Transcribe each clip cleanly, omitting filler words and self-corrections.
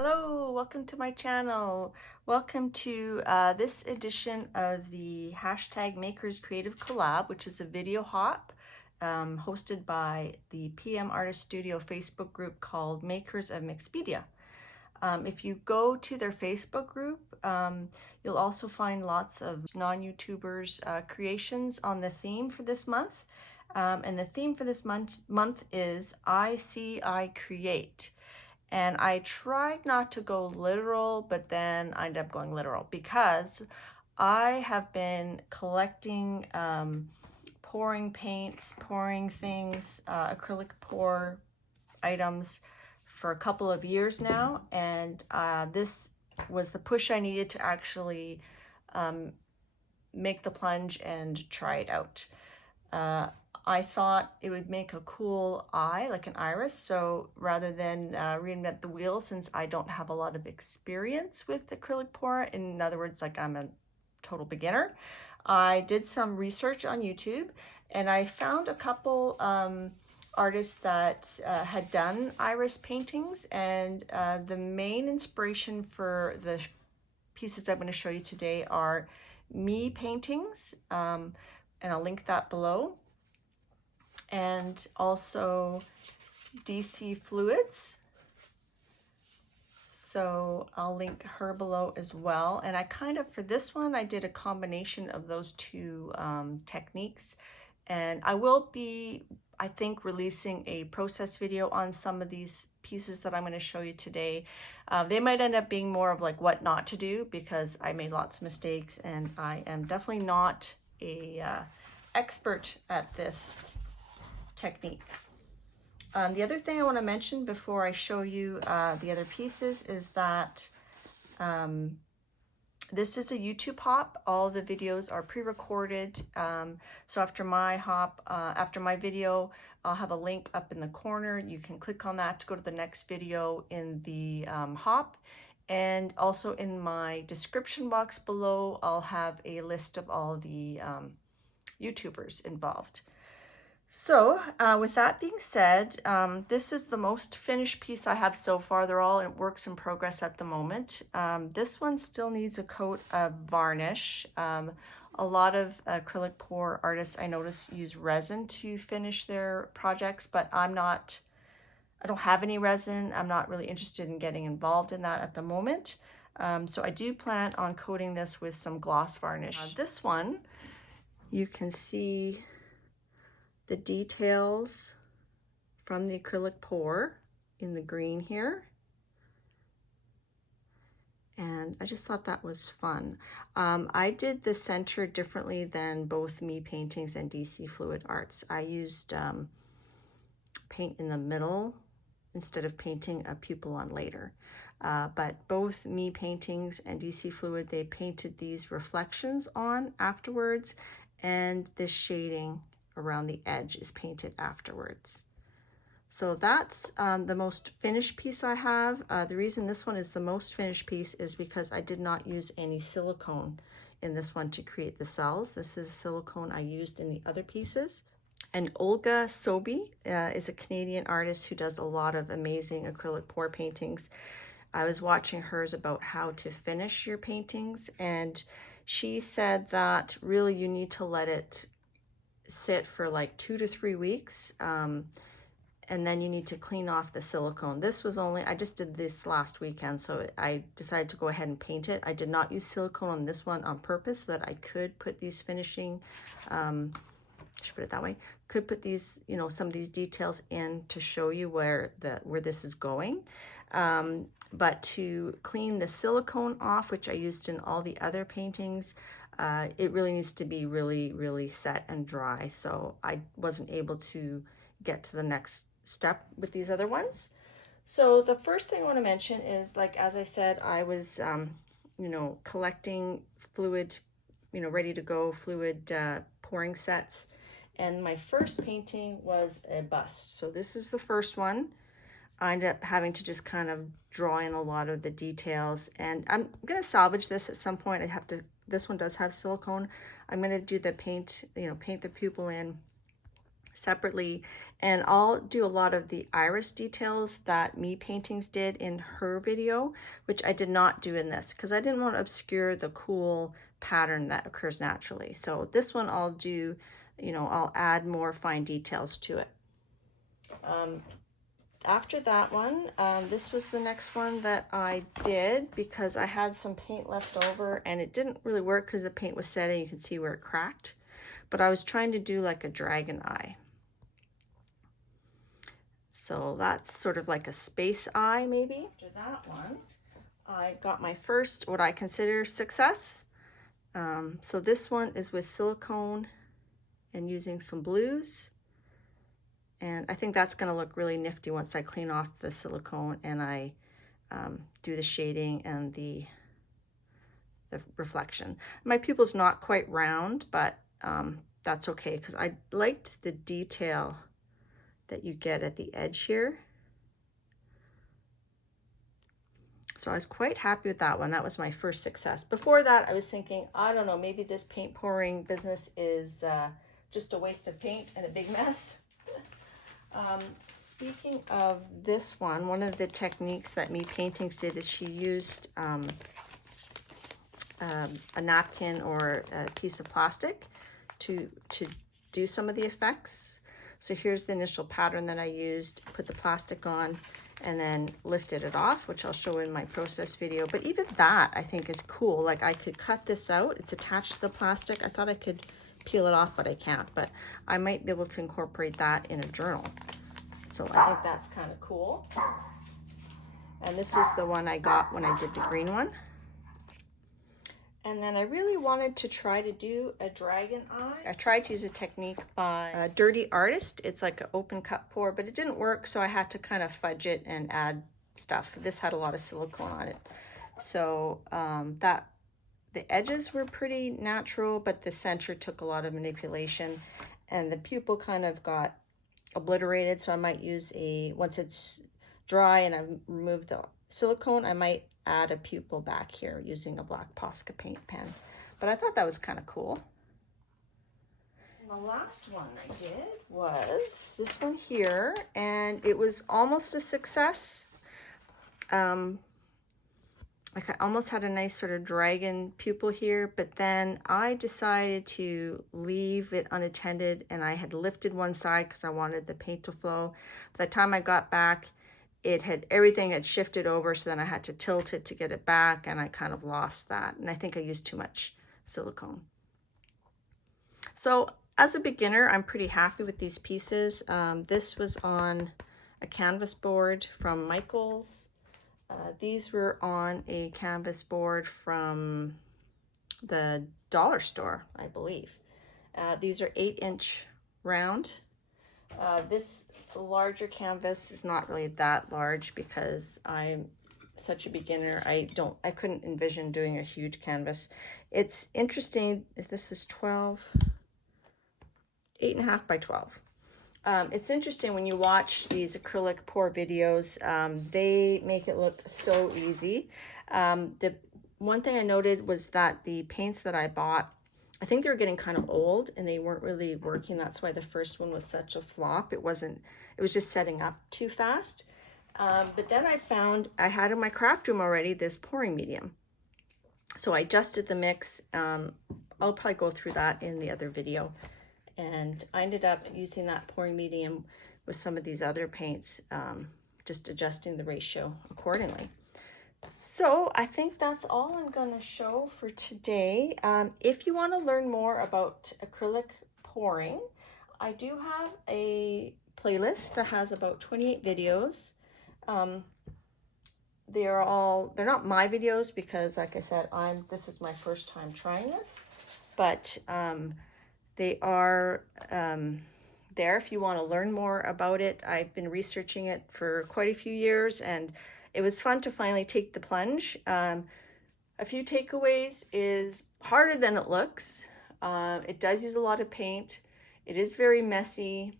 Hello, welcome to my channel. Welcome to this edition of the hashtag Makers Creative Collab, which is a video hop hosted by the PM Artist Studio Facebook group called Makers of Mixed Media. If you go to their Facebook group, you'll also find lots of non-YouTubers creations on the theme for this month. And the theme for this month is I See, I Create. And I tried not to go literal, but then I ended up going literal because I have been collecting pouring paints, pouring things, acrylic pour items for a couple of years now. And this was the push I needed to actually make the plunge and try it out. I thought it would make a cool eye, like an iris. So rather than reinvent the wheel, since I don't have a lot of experience with acrylic pour, in other words, like I'm a total beginner, I did some research on YouTube and I found a couple artists that had done iris paintings, and the main inspiration for the pieces I'm going to show you today are me paintings, and I'll link that below, and also DC Fluids. So I'll link her below as well. And I for this one, I did a combination of those two techniques. And I will be, I think, releasing a process video on some of these pieces that I'm going to show you today. They might end up being more of like what not to do, because I made lots of mistakes and I am definitely not a expert at this technique. The other thing I want to mention before I show you the other pieces is that this is a YouTube hop. All the videos are pre-recorded. So after my hop, after my video, I'll have a link up in the corner. You can click on that to go to the next video in the hop. And also in my description box below, I'll have a list of all the YouTubers involved. So with that being said, this is the most finished piece I have so far. They're all in works in progress at the moment. This one still needs a coat of varnish. A lot of acrylic pour artists, I notice, use resin to finish their projects, but I don't have any resin. I'm not really interested in getting involved in that at the moment. So I do plan on coating this with some gloss varnish. This one, you can see the details from the acrylic pour in the green here. And I just thought that was fun. I did the center differently than both me paintings and DC Fluid Arts. I used paint in the middle instead of painting a pupil on later. But both me paintings and DC Fluid, they painted these reflections on afterwards, and this shading around the edge is painted afterwards. So that's the most finished piece I have. The reason this one is the most finished piece is because I did not use any silicone in this one to create the cells. This is silicone I used in the other pieces. And Olga Sobey is a Canadian artist who does a lot of amazing acrylic pour paintings. I was watching hers about how to finish your paintings, and she said that really you need to let it sit for like 2 to 3 weeks, and then you need to clean off the silicone. This was I just did this last weekend, so I decided to go ahead and paint it. I did not use silicone on this one on purpose so that I could put these finishing, I should put it that way, could put these, you know, some of these details in to show you where this is going. But to clean the silicone off, which I used in all the other paintings, it really needs to be really, really set and dry. So I wasn't able to get to the next step with these other ones. So the first thing I want to mention is, like, as I said, I was, you know, collecting fluid, you know, ready to go fluid pouring sets. And my first painting was a bust. So this is the first one. I ended up having to just kind of draw in a lot of the details, and I'm going to salvage this at some point. This one does have silicone. I'm going to do the paint, you know, paint the pupil in, separately, and I'll do a lot of the iris details that Me Paintings did in her video, which I did not do in this because I didn't want to obscure the cool pattern that occurs naturally. So this one I'll do, you know, I'll add more fine details to it. After that one, this was the next one that I did because I had some paint left over and it didn't really work because the paint was setting. You can see where it cracked. But I was trying to do like a dragon eye. So that's sort of like a space eye maybe. After that one, I got my first, what I consider success. So this one is with silicone and using some blues. And I think that's going to look really nifty once I clean off the silicone and I do the shading and the reflection. My pupil's not quite round, but that's okay because I liked the detail that you get at the edge here. So I was quite happy with that one. That was my first success. Before that, I was thinking, I don't know, maybe this paint pouring business is just a waste of paint and a big mess. Speaking of this one of the techniques that Me Paintings did is she used a napkin or a piece of plastic to do some of the effects. So here's the initial pattern that I used, put the plastic on, and then lifted it off, which I'll show in my process video. But even that I think is cool. Like I could cut this out, it's attached to the plastic. I thought I could peel it off, but I can't. But I might be able to incorporate that in a journal. So I think that's kind of cool. And this is the one I got when I did the green one. And then I really wanted to try to do a dragon eye. I tried to use a technique by Dirty Artist. It's like an open cut pour, but it didn't work, so I had to kind of fudge it and add stuff. This had a lot of silicone on it. So the edges were pretty natural, but the center took a lot of manipulation and the pupil kind of got obliterated. So I might use once it's dry and I've removed the silicone, I might add a pupil back here using a black Posca paint pen. But I thought that was kind of cool. And the last one I did was this one here, and it was almost a success. Like I almost had a nice sort of dragon pupil here, but then I decided to leave it unattended and I had lifted one side because I wanted the paint to flow. By the time I got back, everything had shifted over, so then I had to tilt it to get it back, and I kind of lost that. And I think I used too much silicone. So as a beginner, I'm pretty happy with these pieces. This was on a canvas board from Michael's. These were on a canvas board from the dollar store, I believe. These are 8-inch round. This larger canvas is not really that large because I'm such a beginner. I couldn't envision doing a huge canvas. It's interesting, this is 8.5 by 12. It's interesting when you watch these acrylic pour videos, they make it look so easy. The one thing I noted was that the paints that I bought, I think they were getting kind of old and they weren't really working. That's why the first one was such a flop. It was just setting up too fast. But then I found I had in my craft room already this pouring medium. So I adjusted the mix. I'll probably go through that in the other video. And I ended up using that pouring medium with some of these other paints, just adjusting the ratio accordingly. So I think that's all I'm going to show for today. If you want to learn more about acrylic pouring, I do have a playlist that has about 28 videos. They're not my videos because, like I said, this is my first time trying this, but they are there if you want to learn more about it. I've been researching it for quite a few years, and it was fun to finally take the plunge. A few takeaways is harder than it looks. It does use a lot of paint. It is very messy.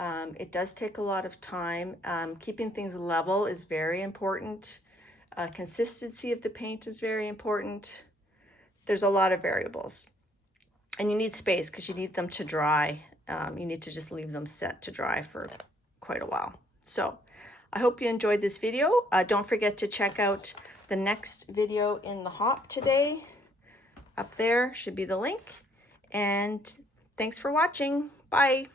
It does take a lot of time. Keeping things level is very important. Consistency of the paint is very important. There's a lot of variables. And you need space because you need them to dry You need to just leave them set to dry for quite a while. So I hope you enjoyed this video. Don't forget to check out the next video in the hop today. Up there should be the link. And thanks for watching. Bye.